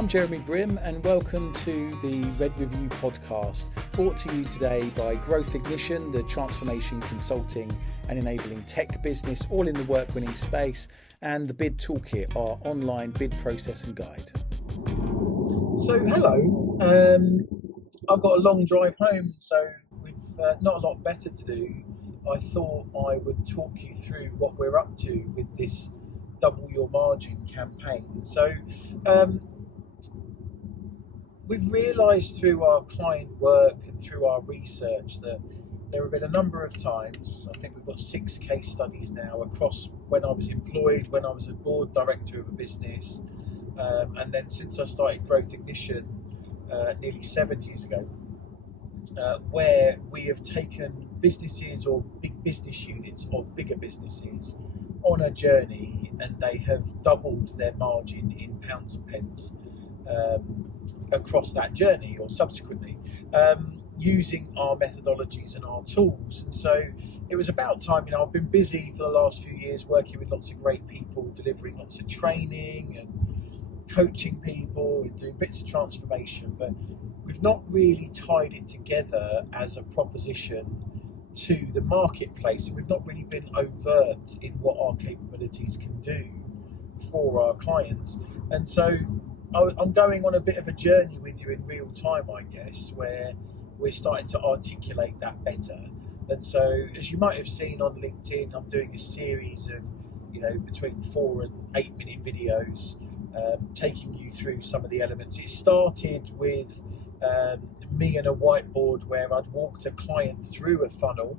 I'm Jeremy Brim and welcome to the Red Review podcast, brought to you today by Growth Ignition, the transformation consulting and enabling tech business, all in the work-winning space, and the Bid Toolkit, our online bid process and guide. So hello, I've got a long drive home, so with not a lot better to do, I thought I would talk you through what we're up to with this Double Your Margin campaign. So we've realised through our client work and through our research that there have been a number of times, I think we've got 6 case studies now across when I was employed, when I was a board director of a business, and then since I started Growth Ignition nearly 7 years ago, where we have taken businesses or big business units of bigger businesses on a journey, and they have doubled their margin in pounds and pence across that journey or subsequently, using our methodologies and our tools. And so it was about time. I've been busy for the last few years working with lots of great people, delivering lots of training and coaching people and doing bits of transformation, but we've not really tied it together as a proposition to the marketplace, and we've not really been overt in what our capabilities can do for our clients. And so I'm going on a bit of a journey with you in real time, I guess, where we're starting to articulate that better. And so, as you might have seen on LinkedIn, I'm doing a series of between 4 and 8 minute videos, taking you through some of the elements. It started with me and a whiteboard where I'd walked a client through a funnel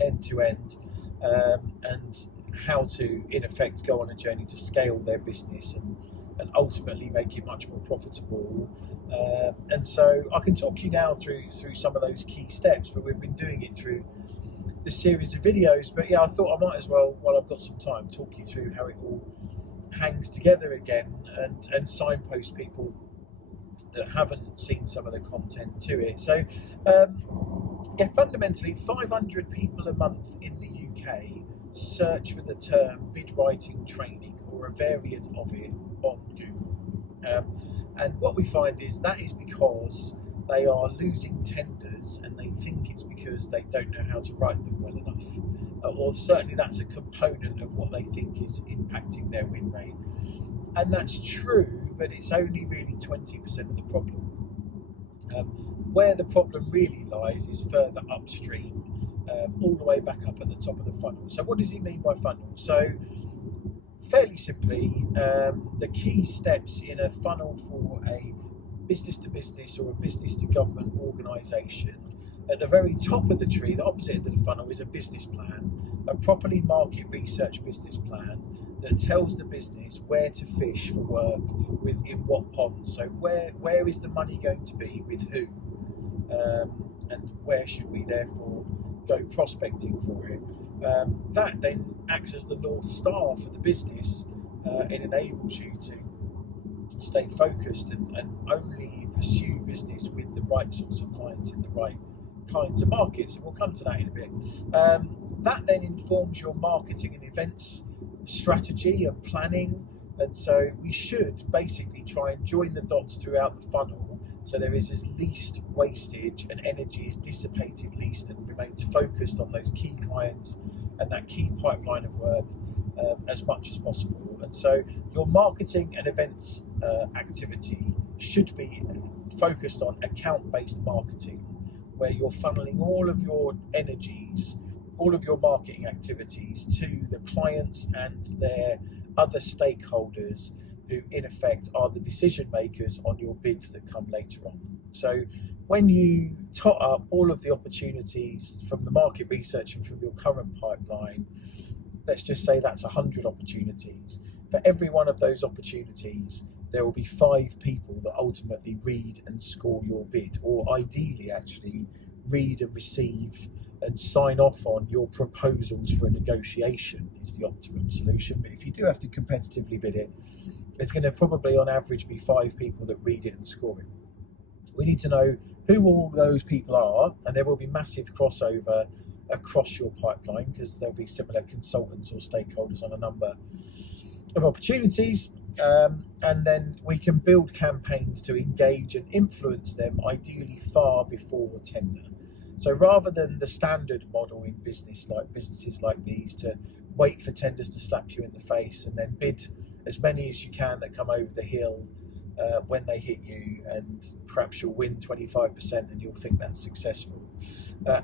end to end, and how to in effect go on a journey to scale their business and ultimately make it much more profitable. And so I can talk you now through some of those key steps, but we've been doing it through the series of videos. But yeah, I thought I might as well, while I've got some time, talk you through how it all hangs together again and signpost people that haven't seen some of the content to it. So fundamentally 500 people a month in the UK search for the term bid writing training or a variant of it on Google, and what we find is that is because they are losing tenders, and they think it's because they don't know how to write them well enough, or certainly that's a component of what they think is impacting their win rate. And that's true, but it's only really 20% of the problem. Where the problem really lies is further upstream, all the way back up at the top of the funnel. So what does he mean by funnel? So fairly simply, the key steps in a funnel for a business to business or a business to government organisation, at the very top of the tree, the opposite end of the funnel, is a business plan, a properly market research business plan that tells the business where to fish for work in what ponds. So where is the money going to be with who, and where should we therefore go prospecting for it. That then acts as the North Star for the business, and enables you to stay focused and only pursue business with the right sorts of clients in the right kinds of markets, and we'll come to that in a bit. That then informs your marketing and events strategy and planning, and so we should basically try and join the dots throughout the funnel so there is as least wastage and energy is dissipated least, and remains focused on those key clients and that key pipeline of work as much as possible. And so your marketing and events activity should be focused on account-based marketing, where you're funneling all of your energies, all of your marketing activities to the clients and their other stakeholders, who in effect are the decision makers on your bids that come later on. So when you tot up all of the opportunities from the market research and from your current pipeline, let's just say that's 100 opportunities. For every one of those opportunities, there will be 5 people that ultimately read and score your bid, or ideally actually read and receive and sign off on your proposals for a negotiation is the optimum solution. But if you do have to competitively bid it, there's going to probably on average be 5 people that read it and score it. We need to know who all those people are, and there will be massive crossover across your pipeline because there'll be similar consultants or stakeholders on a number of opportunities. And then we can build campaigns to engage and influence them, ideally far before tender. So rather than the standard model in businesses like these, to wait for tenders to slap you in the face and then bid as many as you can that come over the hill when they hit you, and perhaps you'll win 25% and you'll think that's successful.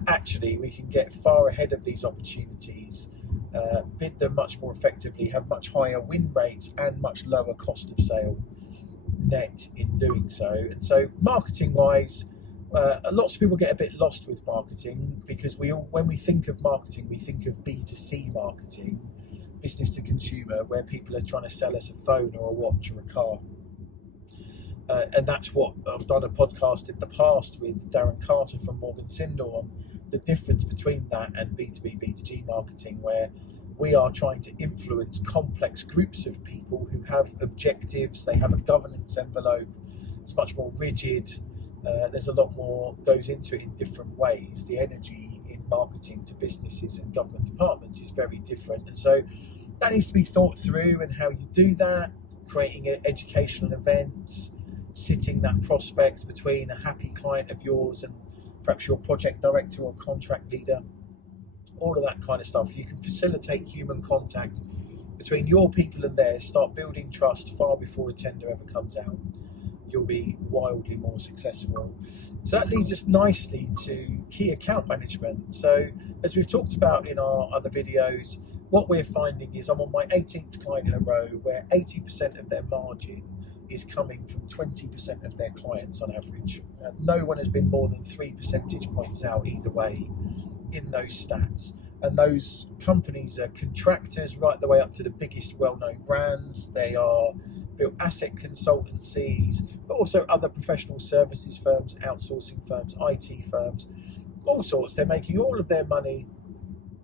Actually, we can get far ahead of these opportunities, bid them much more effectively, have much higher win rates and much lower cost of sale net in doing so. And so marketing wise, lots of people get a bit lost with marketing, because when we think of marketing, we think of B2C marketing, business to consumer, where people are trying to sell us a phone or a watch or a car. And that's what I've done a podcast in the past with Darren Carter from Morgan Sindall on the difference between that and B2B, B2G marketing, where we are trying to influence complex groups of people who have objectives. They have a governance envelope. It's much more rigid. There's a lot more goes into it in different ways. The energy in marketing to businesses and government departments is very different. And so that needs to be thought through, and how you do that, creating educational events, sitting that prospect between a happy client of yours and perhaps your project director or contract leader, all of that kind of stuff. You can facilitate human contact between your people and theirs, start building trust far before a tender ever comes out. You'll be wildly more successful. So that leads us nicely to key account management. So as we've talked about in our other videos, what we're finding is I'm on my 18th client in a row where 80% of their margin is coming from 20% of their clients on average. No one has been more than 3 percentage points out either way in those stats. And those companies are contractors right the way up to the biggest well-known brands. They are built asset consultancies, but also other professional services firms, outsourcing firms, IT firms, all sorts. They're making all of their money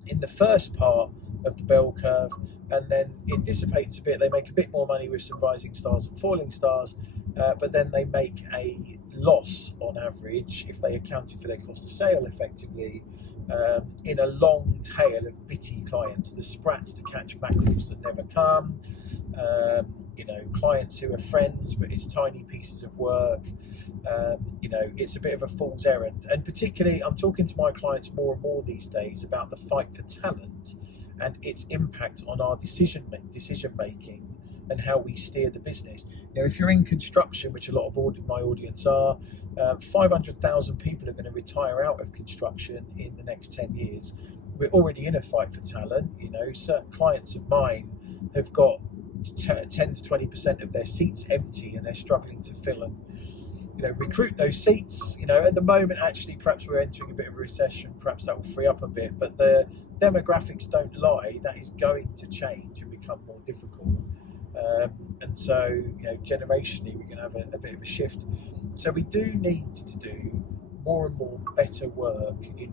in the first part of the bell curve, and then it dissipates a bit. They make a bit more money with some rising stars and falling stars, but then they make a loss on average, if they accounted for their cost of sale effectively, in a long tail of bitty clients, the sprats to catch mackerels that never come, clients who are friends but it's tiny pieces of work. It's a bit of a fool's errand. And particularly, I'm talking to my clients more and more these days about the fight for talent and its impact on our decision making and how we steer the business. If you're in construction, which a lot of my audience are, 500,000 people are going to retire out of construction in the next 10 years. We're already in a fight for talent. Certain clients of mine have got 10 to 20% of their seats empty, and they're struggling to fill and recruit those seats. At the moment, actually, perhaps we're entering a bit of a recession. Perhaps that will free up a bit, but the demographics don't lie. That is going to change and become more difficult. And so, generationally, we're going to have a bit of a shift. So we do need to do more and more better work in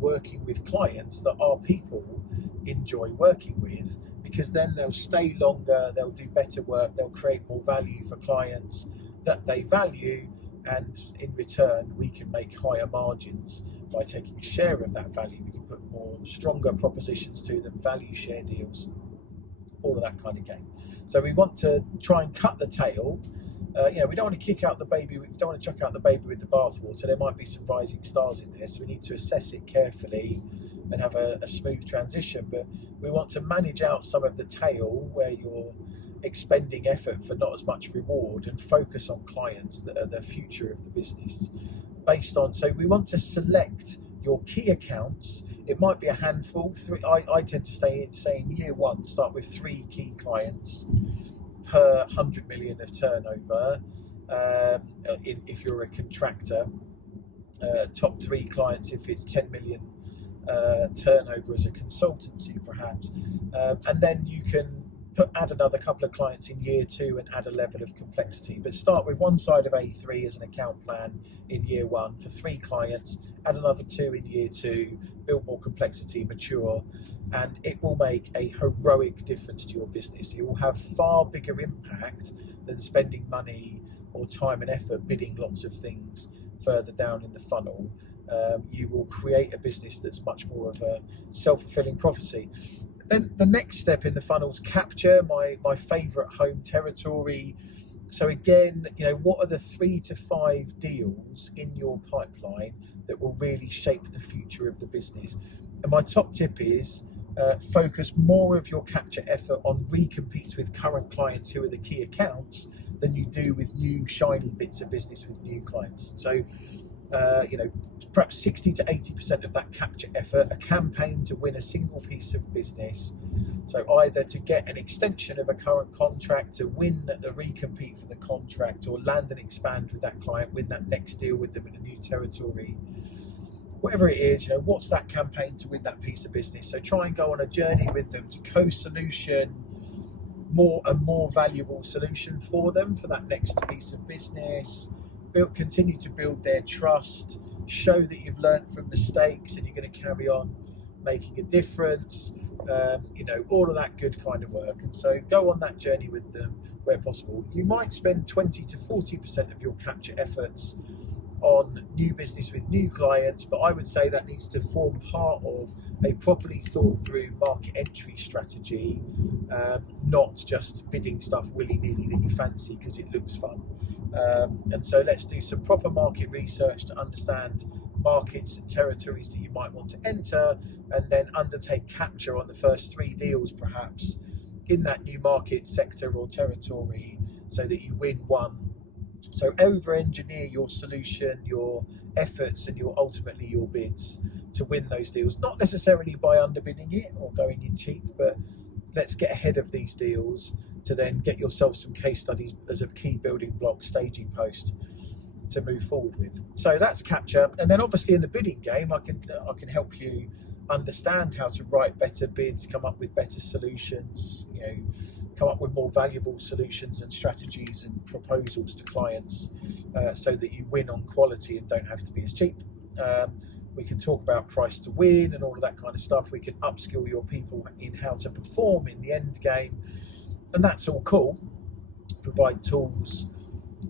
working with clients that our people enjoy working with, because then they'll stay longer, they'll do better work, they'll create more value for clients that they value, and in return we can make higher margins by taking a share of that value. We can put more stronger propositions to them, value share deals, all of that kind of game. So we want to try and cut the tail. We don't want to chuck out the baby with the bathwater. There might be some rising stars in there, so we need to assess it carefully and have a smooth transition. But we want to manage out some of the tail where you're expending effort for not as much reward, and focus on clients that are the future of the business. So we want to select your key accounts. It might be a handful. I tend to say in year one, start with 3 key clients per 100 million of turnover. If you're a contractor, top 3 clients if it's 10 million turnover as a consultancy, perhaps, and then you can add another couple of clients in year 2 and add a level of complexity. But start with one side of A3 as an account plan in year 1 for 3 clients, add another 2 in year 2, build more complexity, mature, and it will make a heroic difference to your business. It will have far bigger impact than spending money or time and effort bidding lots of things further down in the funnel. You will create a business that's much more of a self-fulfilling prophecy. Then the next step in the funnel's capture, my favourite home territory. So again, what are the 3 to 5 deals in your pipeline that will really shape the future of the business? And my top tip is focus more of your capture effort on recompetes with current clients who are the key accounts than you do with new shiny bits of business with new clients. So perhaps 60 to 80% of that capture effort, a campaign to win a single piece of business. So either to get an extension of a current contract, to win the recompete for the contract, or land and expand with that client, win that next deal with them in a new territory. Whatever it is, what's that campaign to win that piece of business? So try and go on a journey with them to co-solution a more valuable solution for them for that next piece of business. Continue to build their trust, show that you've learned from mistakes and you're going to carry on making a difference, all of that good kind of work. And so go on that journey with them where possible. You might spend 20 to 40% of your capture efforts on new business with new clients, but I would say that needs to form part of a properly thought through market entry strategy, not just bidding stuff willy-nilly that you fancy because it looks fun. And so let's do some proper market research to understand markets and territories that you might want to enter, and then undertake capture on the first 3 deals perhaps in that new market sector or territory so that you win one. So over-engineer your solution, your efforts, and ultimately your bids to win those deals. Not necessarily by underbidding it or going in cheap, but let's get ahead of these deals to then get yourself some case studies as a key building block staging post to move forward with. So that's capture. And then obviously in the bidding game, I can help you understand how to write better bids, come up with better solutions, come up with more valuable solutions and strategies and proposals to clients, so that you win on quality and don't have to be as cheap. We can talk about price to win and all of that kind of stuff. We can upskill your people in how to perform in the end game, and that's all cool. Provide tools,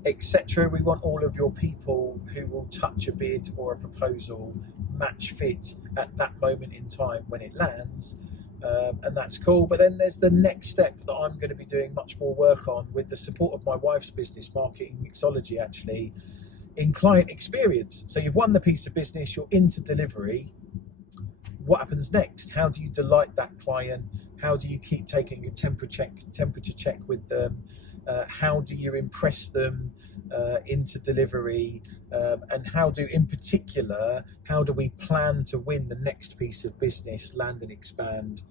etc. We want all of your people who will touch a bid or a proposal match fit at that moment in time when it lands. And that's cool. But then there's the next step that I'm going to be doing much more work on with the support of my wife's business, Marketing Mixology, actually, in client experience. So you've won the piece of business, you're into delivery. What happens next? How do you delight that client? How do you keep taking a temperature check with them? How do you impress them into delivery? And how do we plan to win the next piece of business, land and expand,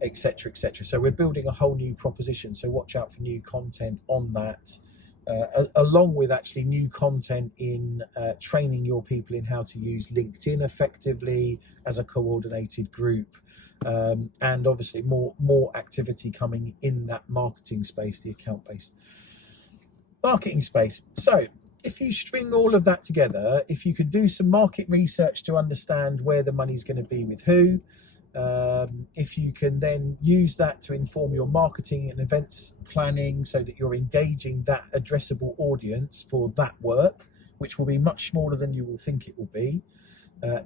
etc., etc. So we're building a whole new proposition. So watch out for new content on that, along with actually new content in training your people in how to use LinkedIn effectively as a coordinated group. And obviously more activity coming in that marketing space, the account-based marketing space. So if you string all of that together, if you could do some market research to understand where the money's going to be with who, if you can then use that to inform your marketing and events planning so that you're engaging that addressable audience for that work, which will be much smaller than you will think it will be,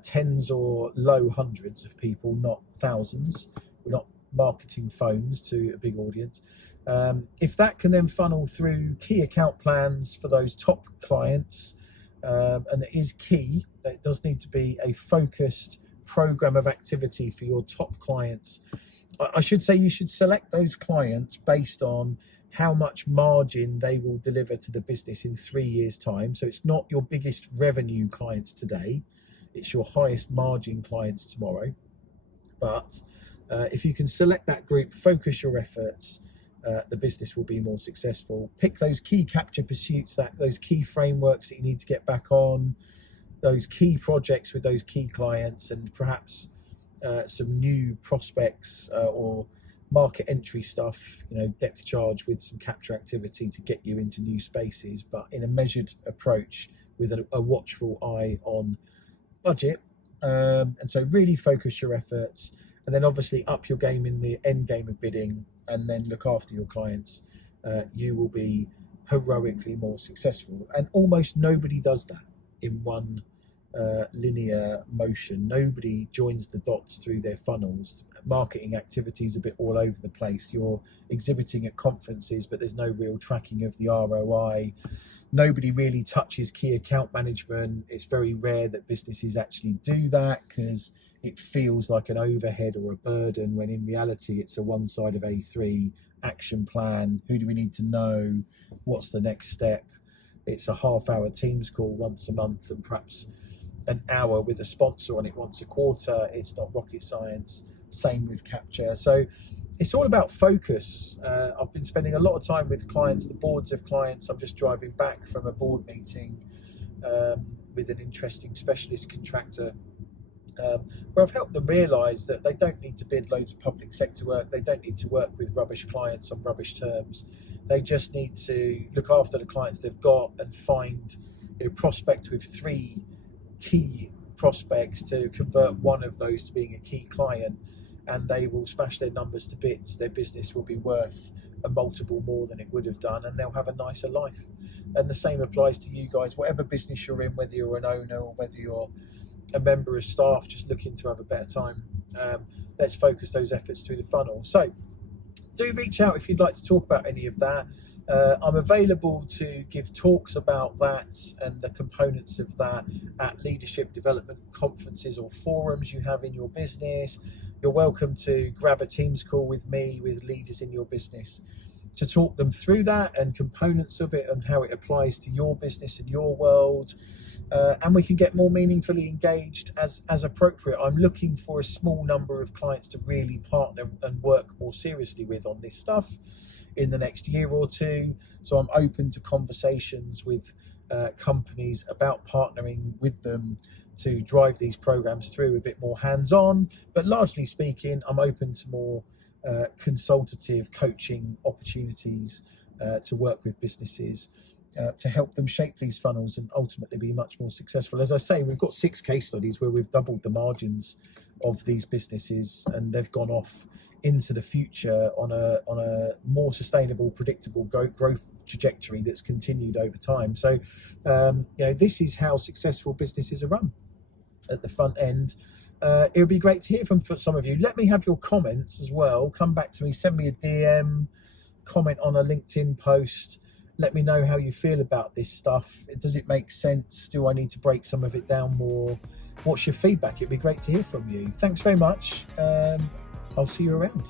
tens or low hundreds of people, not thousands. We're not marketing phones to a big audience. If that can then funnel through key account plans for those top clients, and it is key that it does need to be a focused program of activity for your top clients. I should say you should select those clients based on how much margin they will deliver to the business in 3 years' time. So it's not your biggest revenue clients today, it's your highest margin clients tomorrow. But if you can select that group, focus your efforts, the business will be more successful. Pick those key capture pursuits, those key frameworks that you need to get back on, those key projects with those key clients, and perhaps some new prospects or market entry stuff, depth charge with some capture activity to get you into new spaces, but in a measured approach with a watchful eye on budget. And so really focus your efforts, and then obviously up your game in the end game of bidding, and then look after your clients. You will be heroically more successful, and almost nobody does that in one linear motion. Nobody joins the dots through their funnels. Marketing activities a bit all over the place. You're exhibiting at conferences, but there's no real tracking of the ROI. Nobody really touches key account management. It's very rare that businesses actually do that because it feels like an overhead or a burden, when in reality it's a one side of A3 action plan. Who do we need to know? What's the next step? It's a half-hour Teams call once a month, and perhaps an hour with a sponsor on it once a quarter. It's not rocket science. Same with capture. So it's all about focus. I've been spending a lot of time with clients, the boards of clients. I'm just driving back from a board meeting with an interesting specialist contractor, where I've helped them realise that they don't need to bid loads of public sector work. They don't need to work with rubbish clients on rubbish terms. They just need to look after the clients they've got and find a prospect with 3 key prospects to convert one of those to being a key client, and they will smash their numbers to bits. Their business will be worth a multiple more than it would have done, and they'll have a nicer life. And the same applies to you guys, whatever business you're in, whether you're an owner or whether you're a member of staff just looking to have a better time. Let's focus those efforts through the funnel. So do reach out if you'd like to talk about any of that. I'm available to give talks about that and the components of that at leadership development conferences or forums you have in your business. You're welcome to grab a Teams call with me, with leaders in your business, to talk them through that and components of it and how it applies to your business and your world. And we can get more meaningfully engaged as appropriate. I'm looking for a small number of clients to really partner and work more seriously with on this stuff in the next year or two. So I'm open to conversations with companies about partnering with them to drive these programs through a bit more hands-on. But largely speaking, I'm open to more consultative coaching opportunities to work with businesses to help them shape these funnels and ultimately be much more successful. As I say, we've got 6 case studies where we've doubled the margins of these businesses, and they've gone off into the future on a more sustainable, predictable growth trajectory that's continued over time. So, this is how successful businesses are run at the front end. It would be great to hear from some of you. Let me have your comments as well. Come back to me, send me a DM, comment on a LinkedIn post. Let me know how you feel about this stuff. Does it make sense? Do I need to break some of it down more? What's your feedback? It'd be great to hear from you. Thanks very much. I'll see you around.